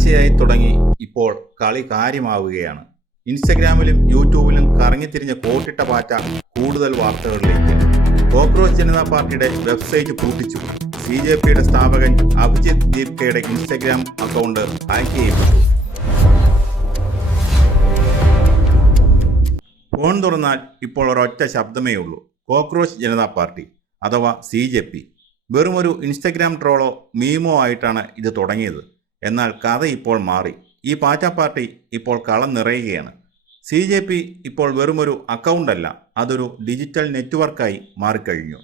തമാശയായി തുടങ്ങി ഇപ്പോൾ കളി കാര്യമാവുകയാണ്. ഇൻസ്റ്റഗ്രാമിലും യൂട്യൂബിലും കറങ്ങിത്തിരിഞ്ഞ കോട്ടിട്ട പാറ്റ കൂടുതൽ വാർത്തകളിലേക്ക്. കോക്രോച്ച് ജനതാ പാർട്ടിയുടെ വെബ്സൈറ്റ് പൂട്ടിച്ചു. CJPയുടെ സ്ഥാപകൻ അഭിജിത്ത് ദീപ്കയുടെ ഇൻസ്റ്റഗ്രാം അക്കൗണ്ട് ഹാക്ക് ചെയ്യപ്പെട്ടു. ഫോൺ തുറന്നാൽ ഇപ്പോൾ ഒരൊറ്റ ശബ്ദമേ ഉള്ളൂ, കോക്രോച്ച് ജനതാ പാർട്ടി അഥവാ CJP. വെറുമൊരു ഇൻസ്റ്റഗ്രാം ട്രോളോ മീമോ ആയിട്ടാണ് ഇത് തുടങ്ങിയത്. എന്നാൽ കഥ ഇപ്പോൾ മാറി. ഈ പാറ്റ പാർട്ടി ഇപ്പോൾ കളം നിറയുകയാണ്. CJP ഇപ്പോൾ വെറുമൊരു അക്കൗണ്ടല്ല, അതൊരു ഡിജിറ്റൽ നെറ്റ്വർക്കായി മാറിക്കഴിഞ്ഞു.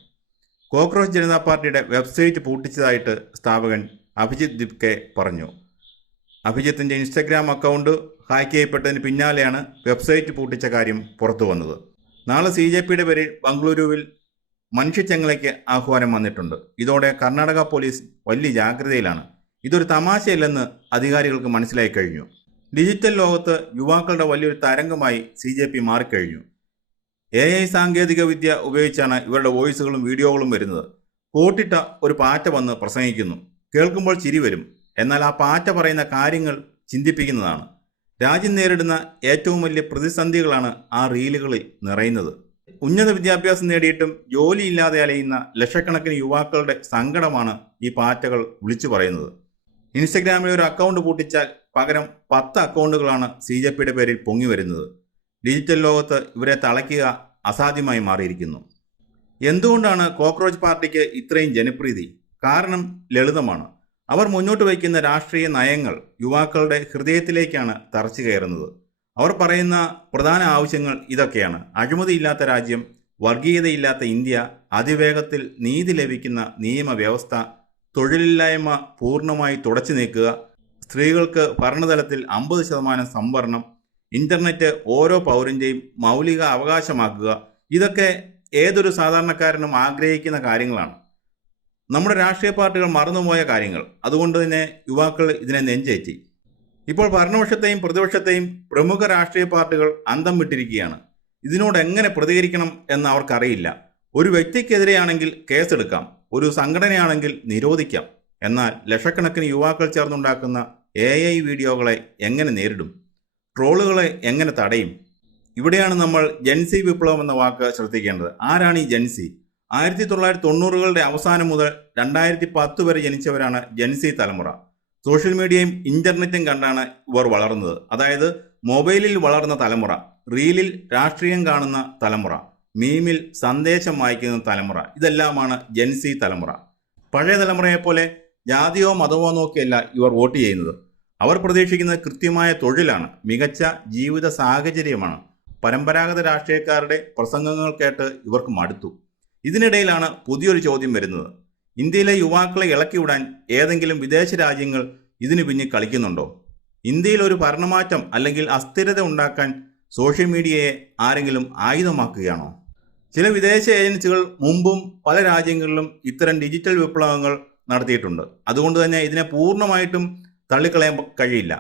കോക്രോച്ച് ജനതാ പാർട്ടിയുടെ വെബ്സൈറ്റ് പൂട്ടിച്ചതായിട്ട് സ്ഥാപകൻ അഭിജിത്ത് ദീപ്കെ പറഞ്ഞു. അഭിജിത്തിൻ്റെ ഇൻസ്റ്റഗ്രാം അക്കൗണ്ട് ഹാക്ക് ചെയ്യപ്പെട്ടതിന് പിന്നാലെയാണ് വെബ്സൈറ്റ് പൂട്ടിച്ച കാര്യം പുറത്തു വന്നത്. നാളെ CJPയുടെ പേരിൽ ബംഗളൂരുവിൽ മനുഷ്യച്ചങ്ങലയ്ക്ക് ആഹ്വാനം വന്നിട്ടുണ്ട്. ഇതോടെ കർണാടക പോലീസ് വലിയ ജാഗ്രതയിലാണ്. ഇതൊരു തമാശയല്ലെന്ന് അധികാരികൾക്ക് മനസ്സിലായി കഴിഞ്ഞു. ഡിജിറ്റൽ ലോകത്ത് യുവാക്കളുടെ വലിയൊരു തരംഗമായി CJP മാറിക്കഴിഞ്ഞു. AI സാങ്കേതിക വിദ്യ ഉപയോഗിച്ചാണ് ഇവരുടെ വോയിസുകളും വീഡിയോകളും വരുന്നത്. കോട്ടിട്ട ഒരു പാറ്റ വന്ന് പ്രസംഗിക്കുന്നു. കേൾക്കുമ്പോൾ ചിരി വരും. എന്നാൽ ആ പാറ്റ പറയുന്ന കാര്യങ്ങൾ ചിന്തിപ്പിക്കുന്നതാണ്. രാജ്യം നേരിടുന്ന ഏറ്റവും വലിയ പ്രതിസന്ധികളാണ് ആ റീലുകളിൽ നിറയുന്നത്. ഉന്നത വിദ്യാഭ്യാസം നേടിയിട്ടും ജോലിയില്ലാതെ അലയുന്ന ലക്ഷക്കണക്കിന് യുവാക്കളുടെ സങ്കടമാണ് ഈ പാറ്റകൾ വിളിച്ചു പറയുന്നത്. ഇൻസ്റ്റഗ്രാമിൽ ഒരു അക്കൗണ്ട് പൂട്ടിച്ചാൽ പകരം 10 അക്കൗണ്ടുകളാണ് CJPയുടെ പേരിൽ പൊങ്ങി വരുന്നത്. ഡിജിറ്റൽ ലോകത്ത് ഇവരെ തളയ്ക്കുക അസാധ്യമായി മാറിയിരിക്കുന്നു. എന്തുകൊണ്ടാണ് കോക്രോച്ച് പാർട്ടിക്ക് ഇത്രയും ജനപ്രീതി? കാരണം ലളിതമാണ്. അവർ മുന്നോട്ട് വയ്ക്കുന്ന രാഷ്ട്രീയ നയങ്ങൾ യുവാക്കളുടെ ഹൃദയത്തിലേക്കാണ് തറച്ചു കയറുന്നത്. അവർ പറയുന്ന പ്രധാന ആവശ്യങ്ങൾ ഇതൊക്കെയാണ്: അഴിമതിയില്ലാത്ത രാജ്യം, വർഗീയതയില്ലാത്ത ഇന്ത്യ, അതിവേഗത്തിൽ നീതി ലഭിക്കുന്ന നിയമവ്യവസ്ഥ, തൊഴിലില്ലായ്മ പൂർണ്ണമായി തുടച്ചു നീക്കുക, സ്ത്രീകൾക്ക് ഭരണതലത്തിൽ 50% സംവരണം, ഇന്റർനെറ്റ് ഓരോ പൗരൻ്റെയും മൗലിക അവകാശമാക്കുക. ഇതൊക്കെ ഏതൊരു സാധാരണക്കാരനും ആഗ്രഹിക്കുന്ന കാര്യങ്ങളാണ്. നമ്മുടെ രാഷ്ട്രീയ പാർട്ടികൾ മറന്നുപോയ കാര്യങ്ങൾ. അതുകൊണ്ട് തന്നെ യുവാക്കൾ ഇതിനെ നെഞ്ചേറ്റി. ഇപ്പോൾ ഭരണപക്ഷത്തെയും പ്രതിപക്ഷത്തെയും പ്രമുഖ രാഷ്ട്രീയ പാർട്ടികൾ അന്തം വിട്ടിരിക്കുകയാണ്. ഇതിനോട് എങ്ങനെ പ്രതികരിക്കണം എന്ന് അവർക്കറിയില്ല. ഒരു വ്യക്തിക്കെതിരെയാണെങ്കിൽ കേസെടുക്കാം, ഒരു സംഘടനയാണെങ്കിൽ നിരോധിക്കാം. എന്നാൽ ലക്ഷക്കണക്കിന് യുവാക്കൾ ചേർന്നുണ്ടാക്കുന്ന AI വീഡിയോകളെ എങ്ങനെ നേരിടും? ട്രോളുകളെ എങ്ങനെ തടയും? ഇവിടെയാണ് നമ്മൾ ജെൻസി വിപ്ലവം എന്ന വാക്ക് ശ്രദ്ധിക്കേണ്ടത്. ആരാണ് ഈ ജെൻസി? 1990കളുടെ അവസാനം മുതൽ 2010 വരെ ജനിച്ചവരാണ് ജെൻസി തലമുറ. സോഷ്യൽ മീഡിയയും ഇന്റർനെറ്റും കണ്ടാണ് ഇവർ വളർന്നത്. അതായത് മൊബൈലിൽ വളർന്ന തലമുറ, റീലിൽ രാഷ്ട്രീയം കാണുന്ന തലമുറ, മീമിൽ സന്ദേശം വായിക്കുന്ന തലമുറ. ഇതെല്ലാമാണ് ജെൻസി തലമുറ. പഴയ തലമുറയെപ്പോലെ ജാതിയോ മതമോ നോക്കിയല്ല ഇവർ വോട്ട് ചെയ്യുന്നത്. അവർ പ്രതീക്ഷിക്കുന്നത് കൃത്യമായ തൊഴിലാണ്, മികച്ച ജീവിത സാഹചര്യമാണ്. പരമ്പരാഗത രാഷ്ട്രീയക്കാരുടെ പ്രസംഗങ്ങൾ കേട്ട് ഇവർക്ക് മടുത്തു. ഇതിനിടയിലാണ് പുതിയൊരു ചോദ്യം വരുന്നത്: ഇന്ത്യയിലെ യുവാക്കളെ ഇളക്കിവിടാൻ ഏതെങ്കിലും വിദേശ രാജ്യങ്ങൾ ഇതിനു പിന്നിൽ കളിക്കുന്നുണ്ടോ? ഇന്ത്യയിൽ ഒരു ഭരണമാറ്റം അല്ലെങ്കിൽ അസ്ഥിരത ഉണ്ടാക്കാൻ സോഷ്യൽ മീഡിയയെ ആരെങ്കിലും ആയുധമാക്കുകയാണോ? ചില വിദേശ ഏജൻസികൾ മുമ്പും പല രാജ്യങ്ങളിലും ഇത്തരം ഡിജിറ്റൽ വിപ്ലവങ്ങൾ നടത്തിയിട്ടുണ്ട്. അതുകൊണ്ട് തന്നെ ഇതിനെ പൂർണ്ണമായിട്ടും തള്ളിക്കളയാൻ കഴിയില്ല.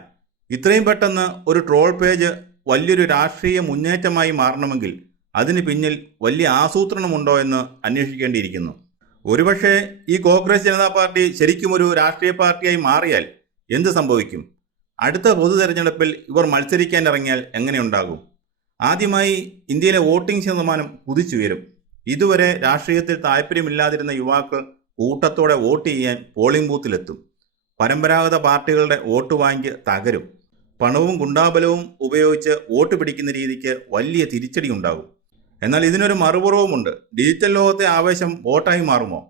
ഇത്രയും പെട്ടെന്ന് ഒരു ട്രോൾ പേജ് വലിയൊരു രാഷ്ട്രീയ മുന്നേറ്റമായി മാറണമെങ്കിൽ അതിന് പിന്നിൽ വലിയ ആസൂത്രണമുണ്ടോ എന്ന് അന്വേഷിക്കേണ്ടിയിരിക്കുന്നു. ഒരുപക്ഷെ ഈ കോക്രോച്ച് ജനതാ പാർട്ടി ശരിക്കും ഒരു രാഷ്ട്രീയ പാർട്ടിയായി മാറിയാൽ എന്ത് സംഭവിക്കും? അടുത്ത പൊതു തെരഞ്ഞെടുപ്പിൽ ഇവർ മത്സരിക്കാൻ ഇറങ്ങിയാൽ എങ്ങനെയുണ്ടാകും? ആദ്യമായി ഇന്ത്യയിലെ വോട്ടിംഗ് ശതമാനം കുതിച്ചുയരും. ഇതുവരെ രാഷ്ട്രീയത്തിൽ താല്പര്യമില്ലാതിരുന്ന യുവാക്കൾ കൂട്ടത്തോടെ വോട്ട് ചെയ്യാൻ പോളിംഗ് ബൂത്തിലെത്തും. പരമ്പരാഗത പാർട്ടികളുടെ വോട്ട് ബാങ്ക് തകരും. പണവും ഗുണ്ടാബലവും ഉപയോഗിച്ച് വോട്ട് പിടിക്കുന്ന രീതിക്ക് വലിയ തിരിച്ചടി ഉണ്ടാകും. എന്നാൽ ഇതിനൊരു മറുപുറവുമുണ്ട്. ഡിജിറ്റൽ ലോകത്തെ ആവേശം വോട്ടായി മാറുമോ?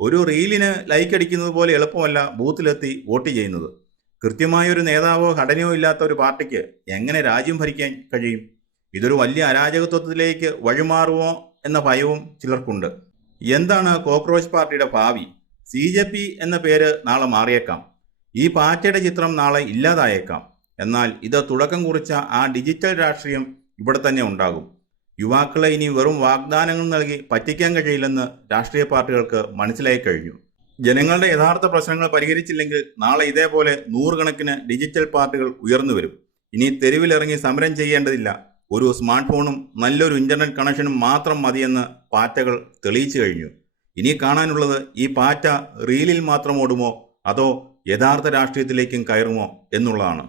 ഒരു റീലിന് ലൈക്ക് അടിക്കുന്നത് പോലെ എളുപ്പമല്ല ബൂത്തിലെത്തി വോട്ട് ചെയ്യുന്നത്. കൃത്യമായൊരു നേതാവോ ഘടനയോ ഇല്ലാത്ത ഒരു പാർട്ടിക്ക് എങ്ങനെ രാജ്യം ഭരിക്കാൻ കഴിയും? ഇതൊരു വലിയ അരാജകത്വത്തിലേക്ക് വഴിമാറുമോ എന്ന ഭയവും ചിലർക്കുണ്ട്. എന്താണ് കോക്രോച്ച് പാർട്ടിയുടെ ഭാവി? CJP എന്ന പേര് നാളെ മാറിയേക്കാം. ഈ പാർട്ടിയുടെ ചിത്രം നാളെ ഇല്ലാതായേക്കാം. എന്നാൽ ഇത് തുടക്കം കുറിച്ച ആ ഡിജിറ്റൽ രാഷ്ട്രീയം ഇവിടെ തന്നെ ഉണ്ടാകും. യുവാക്കളെ ഇനി വെറും വാഗ്ദാനങ്ങൾ നൽകി പറ്റിക്കാൻ കഴിയില്ലെന്ന് രാഷ്ട്രീയ പാർട്ടികൾക്ക് മനസ്സിലായി കഴിഞ്ഞു. ജനങ്ങളുടെ യഥാർത്ഥ പ്രശ്നങ്ങൾ പരിഹരിച്ചില്ലെങ്കിൽ നാളെ ഇതേപോലെ 100 കണക്കിന് ഡിജിറ്റൽ പാർട്ടികൾ ഉയർന്നു വരും. ഇനി തെരുവിലിറങ്ങി സമരം ചെയ്യേണ്ടതില്ല. ഒരു സ്മാർട്ട് ഫോണും നല്ലൊരു ഇന്റർനെറ്റ് കണക്ഷനും മാത്രം മതിയെന്ന് പാറ്റകൾ തെളിയിച്ചു കഴിഞ്ഞു. ഇനി കാണാനുള്ളത് ഈ പാറ്റ റീലിൽ മാത്രം ഓടുമോ അതോ യഥാർത്ഥ രാഷ്ട്രീയത്തിലേക്കും കയറുമോ എന്നുള്ളതാണ്.